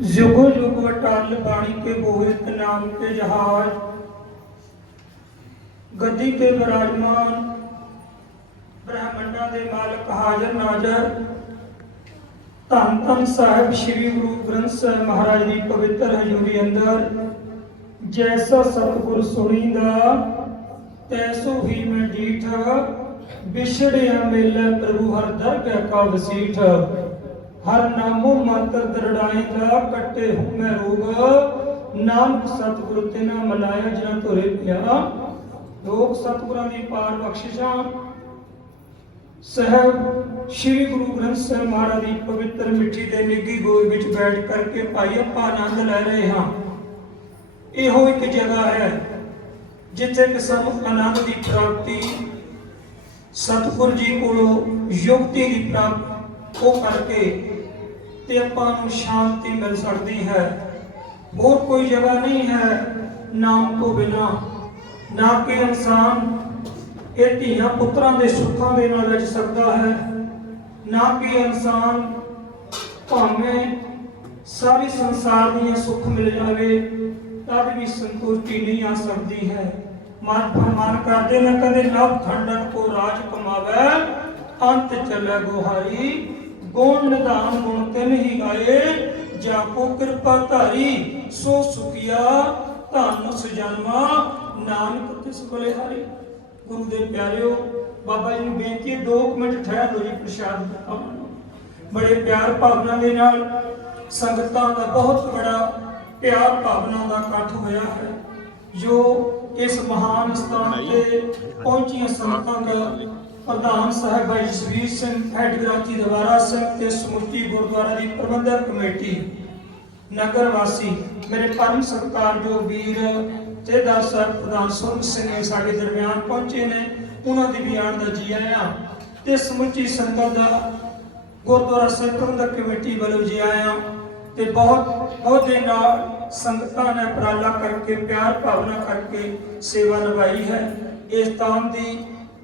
ਜੁਗੋ ਜੁਗ ਅਟਲ ਬਾਣੀ ਕੇ ਬੋਹਿਤ ਨਾਮ ਕੇ ਜਹਾਜ਼। ਗੱਦੀ ਤੇ ਬਿਰਾਜਮਾਨ ਬ੍ਰਹਮੰਡਾਂ ਦੇ ਮਾਲਕ ਹਾਜ਼ਰ ਨਾਜ਼ਰ। ਧੰਨ ਧੰਨ ਸਾਹਿਬ ਸ੍ਰੀ ਗੁਰੂ ਗ੍ਰੰਥ ਸਾਹਿਬ ਮਹਾਰਾਜ ਦੀ ਪਵਿੱਤਰ ਹਜ਼ੂਰੀ ਅੰਦਰ। ਜੈਸਾ ਸਤਿਗੁਰ ਸੁਣੀਂਦਾ, ਤੈਸੋ ਹੀ ਮੈਂ ਡੀਠ ਵਿਛੜਿਆ ਮੇਲੇ ਪ੍ਰਭੂ ਹਰਦਰ ਕਾ ਵਸੀਠ। ਹਰ ਨਾਮੋ ਮੰਤਰ ਦਰੜਾਇਂਦਾ ਕੱਟੇ ਹੁਮੈ ਰੋਗ। ਨਾਨਕ ਸਤਿਗੁਰ ਤਿਨਾ ਮਲਾਇਆ ਜਿਨਾ ਧੁਰੇ ਪਿਆ। ਲੋਕ ਸਤਿਗੁਰਾਂ ਦੀ ਪਾਰ ਬਖਸ਼ਿਸ਼ਾਂ। ਸਾਹਿਬ ਸ੍ਰੀ ਗੁਰੂ ਗ੍ਰੰਥ ਸਾਹਿਬ ਮਹਾਰਾਜ ਦੀ ਪਵਿੱਤਰ ਮਿੱਠੀ ਤੇ ਨਿੱਗੀ ਗੋਦ ਵਿੱਚ ਬੈਠ ਕਰਕੇ ਭਾਈ ਆਪਾਂ ਆਨੰਦ ਲੈ ਰਹੇ ਹਾਂ। ਇਹੋ ਇੱਕ ਜਗ੍ਹਾ ਹੈ, ਜਿੱਥੇ ਕਿ ਆਨੰਦ ਦੀ ਪ੍ਰਾਪਤੀ, ਸਤਿਗੁਰ ਜੀ ਕੋਲੋਂ ਯੁਕਤੀ ਦੀ ਪ੍ਰਾਪਤੀ ਉਹ ਕਰਕੇ ਤੇ ਆਪਾਂ ਨੂੰ ਸ਼ਾਂਤੀ ਮਿਲ ਸਕਦੀ ਹੈ। ਹੋਰ ਕੋਈ ਜਗ੍ਹਾ ਨਹੀਂ ਹੈ ਨਾਮ ਤੋਂ ਬਿਨਾ। ਨਾ ਕਿ ਇਨਸਾਨ ਇਹ ਧੀਆਂ ਪੁੱਤਰਾਂ ਦੇ ਸੁੱਖਾਂ ਦੇ ਨਾਲ ਰਜ ਸਕਦਾ ਹੈ। ਨਾ ਕਿ ਇਨਸਾਨ ਭਾਵੇਂ ਸਾਰੀ ਸੰਸਾਰ ਦੀਆਂ ਸੁੱਖ ਮਿਲ ਜਾਵੇ, ਤਦ ਵੀ ਸੰਤੁਸ਼ਟੀ ਨਹੀਂ ਆ ਸਕਦੀ ਹੈ। ਮਨ ਫਰਮਾਨ ਕਰਦੇ ਨਾ, ਕਦੇ ਲਵ ਖੰਡਨ ਕੋ ਰਾਜ ਕਮਾਵੇ, ਅੰਤ ਚੱਲੇ ਗੁਹਾਰੀ। ਗੁਣ ਨਿਧਾਨ ਗੁਣ ਤਿਨ ਹੀ ਗਾਏ ਜਾ ਕਿਰਪਾ ਧਾਰੀ, ਸੋ ਸੁਖਿਆ ਧਨ ਸੁਜਨਮਾ, ਨਾਨਕ ਤਿਸ ਕੋਲੇ ਹਰੀ। ਗੁਰੂ ਦੇ ਪਿਆਰਿਓ, ਬਾਬਾ ਜੀ ਨੂੰ ਬੇਨਤੀ 2 ਮਿੰਟ ਠਹਿਰ ਲਓ ਜੀ ਪ੍ਰਸ਼ਾਦ ਪਾਵਨ ਬੜੇ ਪਿਆਰ ਭਾਵਨਾ ਦੇ ਨਾਲ ਸੰਗਤਾਂ ਦਾ ਬਹੁਤ ਬੜਾ ਪਿਆਰ ਭਾਵਨਾ ਦਾ ਇਕੱਠ ਹੋਇਆ ਹੈ। ਜੋ ਇਸ ਮਹਾਨ ਸਥਾਨ ਤੇ ਪਹੁੰਚੀਆਂ ਸੰਗਤਾਂ ਦਾ ਪ੍ਰਧਾਨ ਸਾਹਿਬ ਭਾਈ ਜਸਵੀਰ ਸਿੰਘ ਹੈਡ ਗ੍ਰਾਂਤੀ ਦਵਾਰਾ ਸਿੰਘ ਤੇ ਸਮੁੱਚੀ ਗੁਰਦੁਆਰਾ ਦੀ ਪ੍ਰਬੰਧਕ ਕਮੇਟੀ, ਨਗਰ ਵਾਸੀ, ਮੇਰੇ ਪਰਮ ਸਤਿਕਾਰਯੋਗ ਵੀਰ ਜਥੇਦਾਰ ਸਾਹਿਬ ਪ੍ਰਧਾਨ ਸੁਰਮ ਸਿੰਘ ਸਾਡੇ ਦਰਮਿਆਨ ਪਹੁੰਚੇ ਨੇ, ਉਹਨਾਂ ਦੀ ਵੀ ਆਣ ਦਾ ਜੀ ਆਇਆਂ ਤੇ ਸਮੁੱਚੀ ਸੰਗਤ ਦਾ ਗੁਰਦੁਆਰਾ ਸਾਹਿਬ ਪ੍ਰਬੰਧਕ ਕਮੇਟੀ ਵੱਲੋਂ ਜੀ ਆਇਆਂ ਤੇ ਬਹੁਤ ਉਹਦੇ ਨਾਲ ਸੰਗਤਾਂ ਨੇ ਉਪਰਾਲਾ ਕਰਕੇ, ਪਿਆਰ ਭਾਵਨਾ ਕਰਕੇ ਸੇਵਾ ਨਿਭਾਈ ਹੈ। ਇਸ ਤਾਮ ਦੀ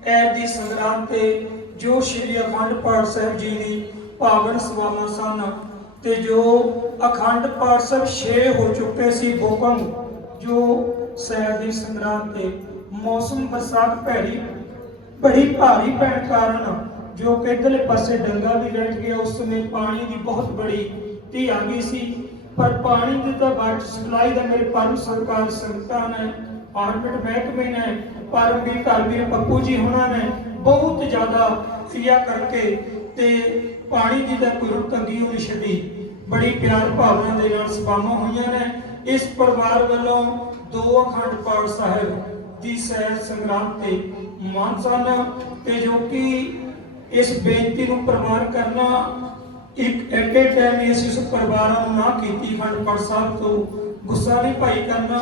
ਐ ਦੀ ਸੰਗਰਾਂਦ ਤੇ ਜੋ ਸ਼੍ਰੀ ਅਖੰਡ ਪਾਠ ਸਾਹਿਬ ਜੀ ਦੀ ਪਾਵਨ ਸਵਾਮਾ ਸਨ ਤੇ ਜੋ ਅਖੰਡ ਪਾਠ ਸਾਹਿਬ 6 ਹੋ ਚੁੱਕੇ ਸੀ ਭੂਕੰਪ ਜੋ ਸੈਰ ਦੀ ਸੰਗਰਾਂਦ ਤੇ ਮੌਸਮ ਬਰਸਾਤ ਭੈੜੀ, ਬੜੀ ਭਾਰੀ ਪੈਣ ਕਾਰਨ ਜੋ ਕਿ ਪਾਸੇ ਡੰਗਾ ਵੀ ਰਹਿ ਗਿਆ, ਉਸ ਸਮੇਂ ਪਾਣੀ ਦੀ ਬਹੁਤ ਬੜੀ ਧੀ ਆ ਗਈ ਸੀ। ਪਰ ਪਾਣੀ ਦੀ ਤਾਂ ਵਾਟਰ ਸਪਲਾਈ ਦਾ ਮੇਰੇ ਪਰਮ ਸਰਕਾਰ ਸੰਗਤਾਂ ਨੇ ਆਰਬਿਟ ਮਹਿਕਮੇ ਨੇ ਪਰਮਵੀਰ ਘਰਵੀਰ ਪੱਪੂ ਜੀ ਹੁਣਾਂ ਨੇ ਬਹੁਤ ਜ਼ਿਆਦਾ ਫਿਆ ਕਰਕੇ ਤੇ ਪਾਣੀ ਦੀ ਤਾਂ ਕੋਈ ਤੰਗੀ ਹੋਈ ਛੱਡੀ। ਬੜੀ ਪਿਆਰ ਭਾਵਨਾ ਦੇ ਨਾਲ ਸਭਾਵਾਂ ਹੋਈਆਂ ਨੇ। ਇਸ ਪਰਿਵਾਰ ਵੱਲੋਂ ਦੋ ਅਖੰਡ ਪਾਠ ਸਾਹਿਬ ਦੀ ਸੈਰ ਸੰਗਰਾਮ ਤੇ ਮਾਨ ਸਨ ਤੇ ਜੋ ਕਿ ਇਸ ਬੇਨਤੀ ਨੂੰ ਪ੍ਰਵਾਨ ਕਰਨਾ ਇੱਕ ਐਟੇ ਟਾਈਮ ਹੀ ਅਸੀਂ ਉਸ ਪਰਿਵਾਰਾਂ ਨੂੰ ਨਾ ਕੀਤੀ ਅਖੰਡ ਪਾਠ ਸਾਹਿਬ ਤੋਂ ਗੁੱਸਾ ਨਹੀਂ ਭਾਈ ਕਰਨਾ,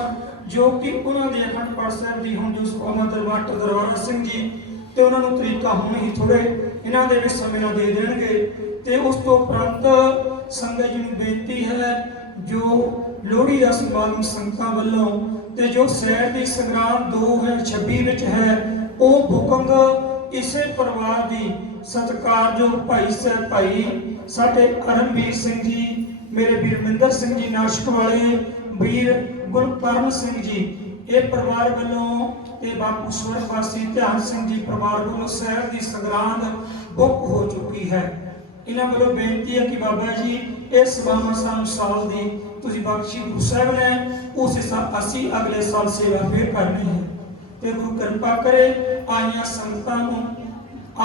ਜੋ ਕਿ ਉਹਨਾਂ ਦੇ ਅਖੰਡ ਪਾਠ ਸਾਹਿਬ ਦੀ ਹੁਣ ਜੋ ਸੁਖਾਮਾ ਦਰਬਾਰ ਦਰਬਾਰਾ ਸਿੰਘ ਜੀ ਤੇ ਉਹਨਾਂ ਨੂੰ ਤਰੀਕਾ ਹੁਣ ਹੀ ਥੋੜੇ ਇਹਨਾਂ ਦੇ ਵਿੱਚ ਸਮੇਂ ਨਾਲ ਦੇ ਦੇਣਗੇ ਤੇ ਉਸ ਤੋਂ ਉਪਰੰਤ ਸੰਗਤ ਜੀ ਨੂੰ ਬੇਨਤੀ ਹੈ ਜੋ ਲੋਹੜੀ ਦਾ ਸਮਾਗਮ ਸੰਗਤਾਂ ਵੱਲੋਂ ਤੇ ਜੋ ਸੈਰ ਦੀ ਸੰਗਰਾਮ 2026 ਵਿੱਚ ਹੈ, ਉਹ ਭੁਕੰਗ ਇਸੇ ਪਰਿਵਾਰ ਦੀ ਸਤਿਕਾਰਯੋਗ ਭਾਈ ਸਾਹਿਬ ਭਾਈ, ਸਾਡੇ ਕਰਮਵੀਰ ਸਿੰਘ ਜੀ, ਮੇਰੇ ਵੀਰਮਿੰਦਰ ਸਿੰਘ ਜੀ, ਨਾਸ਼ਕ ਵਾਲੇ ਵੀਰ ਗੁਰਪਰਮ ਸਿੰਘ ਜੀ, ਇਹ ਪਰਿਵਾਰ ਵੱਲੋਂ ਤੇ ਬਾਪੂ ਸਵਰਗਵਾਸੀ ਧਿਆਨ ਸਿੰਘ ਜੀ ਪਰਿਵਾਰ ਵੱਲੋਂ ਸਹਿਰ ਦੀ ਸੰਗਰਾਂਦ ਬੁੱਕ ਹੋ ਚੁੱਕੀ ਹੈ। ਇਹਨਾਂ ਵੱਲੋਂ ਬੇਨਤੀ ਹੈ ਕਿ ਬਾਬਾ ਜੀ, ਇਸ ਸਮਾਂ ਸਾਨੂੰ ਸਾਲ ਦੀ ਤੁਸੀਂ ਬਖਸ਼ੀ ਗੁਰੂ ਸਾਹਿਬ ਨੇ, ਉਸ ਹਿਸਾਬ ਅਸੀਂ ਅਗਲੇ ਸਾਲ ਸੇਵਾ ਫੇਰ ਕਰਨੀ ਹੈ। ਤੇ ਗੁਰੂ ਕਿਰਪਾ ਕਰੇ ਆਈਆਂ ਸੰਗਤਾਂ ਨੂੰ।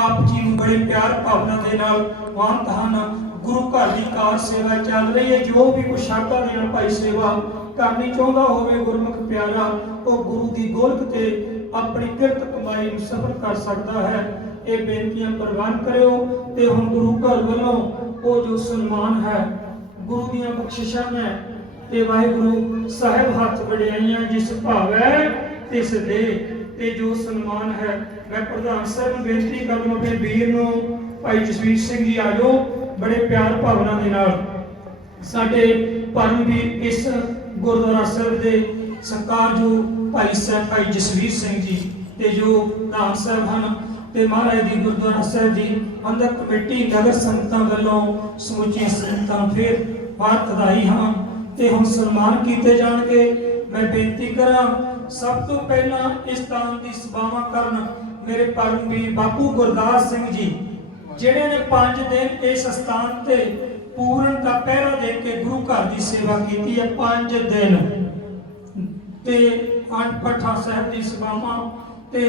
ਆਪ ਜੀ ਨੂੰ ਬੜੇ ਪਿਆਰ ਭਾਵਨਾ ਦੇ ਨਾਲ ਵਾਹਨ ਤਹਨ ਗੁਰੂ ਘਰ ਦੀ ਕਾਰ ਸੇਵਾ ਚੱਲ ਰਹੀ ਹੈ। ਜੋ ਵੀ ਕੋਈ ਸ਼ਰਧਾ ਦੇ ਨਾਲ ਭਾਈ ਸੇਵਾ ਕਰਨੀ ਚਾਹੁੰਦਾ ਹੋਵੇ, ਗੁਰਮੁਖ ਪਿਆਰਾ, ਉਹ ਗੁਰੂ ਦੀ ਗੋਲਕ ਤੇ ਆਪਣੀ ਕਿਰਤ ਕਮਾਈ ਨੂੰ ਸਫਲ ਕਰ ਸਕਦਾ ਹੈ। ਇਹ ਬੇਨਤੀਆਂ ਪ੍ਰਵਾਨ ਕਰਿਓ ਤੇ ਹੁਣ ਗੁਰੂ ਘਰ ਵੱਲੋਂ ਉਹ ਜੋ ਸਨਮਾਨ ਹੈ, ਗੁਰੂ ਦੀਆਂ ਬਖਸ਼ਿਸ਼ਾਂ ਨੇ ਤੇ ਵਾਹਿਗੁਰੂ ਸਾਹਿਬ ਹੱਥ ਵਡਿਆਈਆਂ ਜਿਸ ਭਾਵੈ ਤਿਸ ਦੇ ਤੇ ਜੋ ਸਨਮਾਨ ਹੈ, ਮੈਂ ਪ੍ਰਧਾਨ ਸਾਹਿਬ ਨੂੰ ਬੇਨਤੀ ਕਰਦਾ ਆਪਣੇ ਵੀਰ ਨੂੰ, ਭਾਈ ਜਸਵੀਰ ਸਿੰਘ ਜੀ ਆਜੋ, ਬੜੇ ਪਿਆਰ ਭਾਵਨਾ ਦੇ ਨਾਲ। ਸਾਡੇ ਪਰਮਵੀਰ ਇਸ ਗੁਰਦੁਆਰਾ ਸਾਹਿਬ ਦੇ ਸਰਕਾਰ ਭਾਈ ਸਾਹਿਬ, ਭਾਈ ਜਸਵੀਰ ਸਿੰਘ ਜੀ ਤੇ ਜੋ ਨਾਮ ਸਾਹਿਬ ਹਨ ਤੇ ਮਹਾਰਾਜ ਦੀ ਗੁਰਦੁਆਰਾ ਸਾਹਿਬ ਦੀ ਅੰਦਰ ਕਮੇਟੀ, ਨਗਰ ਸੰਗਤਾਂ ਵੱਲੋਂ ਸਮੁੱਚੀਆਂ ਸੰਗਤਾਂ ਨੂੰ ਬਾਤ ਵਧਾਈ ਹਾਂ ਤੇ ਹੁਣ ਸਨਮਾਨ ਕੀਤੇ ਜਾਣਗੇ। ਮੈਂ ਬੇਨਤੀ ਕਰਾਂ, ਸਭ ਤੋਂ ਪਹਿਲਾਂ ਇਸ ਸਥਾਨ ਦੀ ਸੇਵਾਵਾਂ ਕਰਨ ਮੇਰੇ ਪਰਮ ਬਾਪੂ ਗੁਰਦਾਸ ਸਿੰਘ ਜੀ, ਜਿਹੜੇ ਨੇ 5 ਦਿਨ ਇਸ ਸਥਾਨ ਤੇ ਪੂਰਨ ਦਾ ਪਹਿਰਾ ਦੇ ਕੇ ਗੁਰੂ ਘਰ ਦੀ ਸੇਵਾ ਕੀਤੀ ਹੈ 5 ਦਿਨ। ਤੇ ਅੱਠ ਪਠਾ ਸਾਹਿਬ ਦੀ ਸੇਵਾਵਾਂ ਤੇ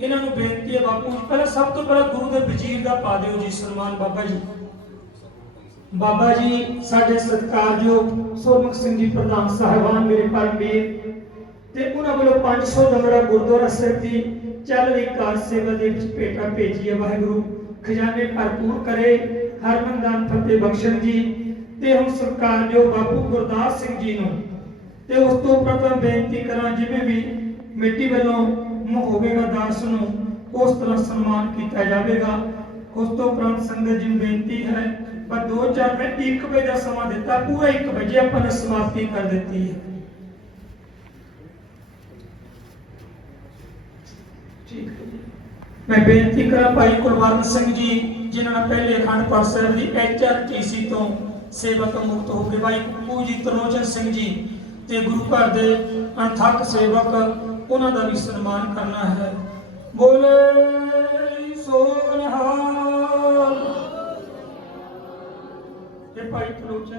ਇਹਨਾਂ ਨੂੰ ਬੇਨਤੀ ਹੈ ਬਾਪੂ ਜੀ, ਪਹਿਲਾਂ ਸਭ ਤੋਂ ਪਹਿਲਾਂ ਗੁਰੂ ਦੇ ਵਜ਼ੀਰ ਦਾ ਪਾ ਦਿਓ ਜੀ, ਸਨਮਾਨ ਬਾਬਾ ਜੀ। ਬਾਬਾ ਜੀ, ਸਾਡੇ ਸਤਿਕਾਰਯੋਗ ਸੋਮਕ ਸਿੰਘ ਜੀ ਪ੍ਰਧਾਨ ਸਾਹਿਬਾਨ, ਮੇਰੇ ਪਰਮਵੀਰ ਤੇ ਉਹਨਾਂ ਵੱਲੋਂ 500 ਦਮੜਾ ਗੁਰਦੁਆਰਾ ਸਾਹਿਬ ਦੀ ਚੱਲ ਰਹੀ ਕਾਰ ਸੇਵਾ ਦੇ ਵਿੱਚ ਭੇਟਾ ਭੇਜੀ ਹੈ। ਵਾਹਿਗੁਰੂ, ਖਜ਼ਾਨੇ ਭਰਪੂਰ ਕਰੇ ਹਰਮੰਦਾਨ ਫਤਿਹ ਬਖਸ਼ਣ ਜੀ, ਤੇ ਹੁਣ ਸਤਿਕਾਰਯੋਗ ਬਾਪੂ ਗੁਰਦਾਸ ਸਿੰਘ ਜੀ ਨੂੰ। ਤੇ ਉਸ ਤੋਂ ਪ੍ਰਥਮ ਬੇਨਤੀ ਕਰਾਂ, ਜਿਵੇਂ ਵੀ ਮਿੱਟੀ ਵੱਲੋਂ ਮੁਖ ਹੋਵੇਗਾ ਦਾਸ ਨੂੰ, ਉਸ ਤਰ੍ਹਾਂ ਸਨਮਾਨ ਕੀਤਾ ਜਾਵੇਗਾ। ਉਸ ਤੋਂ ਉਪਰੰਤ ਸੰਗਤ ਜੀ ਨੂੰ ਬੇਨਤੀ ਹੈ ਪਰ 2-4 ਮਿੰਟ 1 ਵਜੇ ਦਾ ਸਮਾਂ ਦਿੱਤਾ, ਪੂਰਾ 1 ਵਜੇ ਆਪਾਂ ਨੇ ਸਮਾਪਤੀ ਕਰ ਦਿੱਤੀ ਹੈ। ਠੀਕ ਹੈ ਜੀ। ਮੈਂ ਬੇਨਤੀ ਕਰਾਂ ਭਾਈ ਕੁਲਵਰਨ ਸਿੰਘ ਜੀ, ਜਿਨ੍ਹਾਂ ਨੇ ਪਹਿਲੇ ਅਖੰਡ ਪਾਠ ਸਾਹਿਬ ਦੀ ਐਚਆਰਟੀਸੀ ਤੋਂ ਸੇਵਾ ਤੋਂ ਮੁਕਤ ਹੋ ਗਏ ਭਾਈ ਕੁੱਕੂ ਜੀ ਤਰਨੋਜਨ ਸਿੰਘ ਜੀ ਤੇ ਗੁਰੂ ਘਰ ਦੇ ਅਣਥੱਕ ਸੇਵਕ, ਉਹਨਾਂ ਦਾ ਵੀ ਸਨਮਾਨ ਕਰਨਾ ਹੈ। ਬੋਲੇ ਸੋਨਹਾਲ। ਤੇ ਭਾਈ ਤਰਨੋਜਨ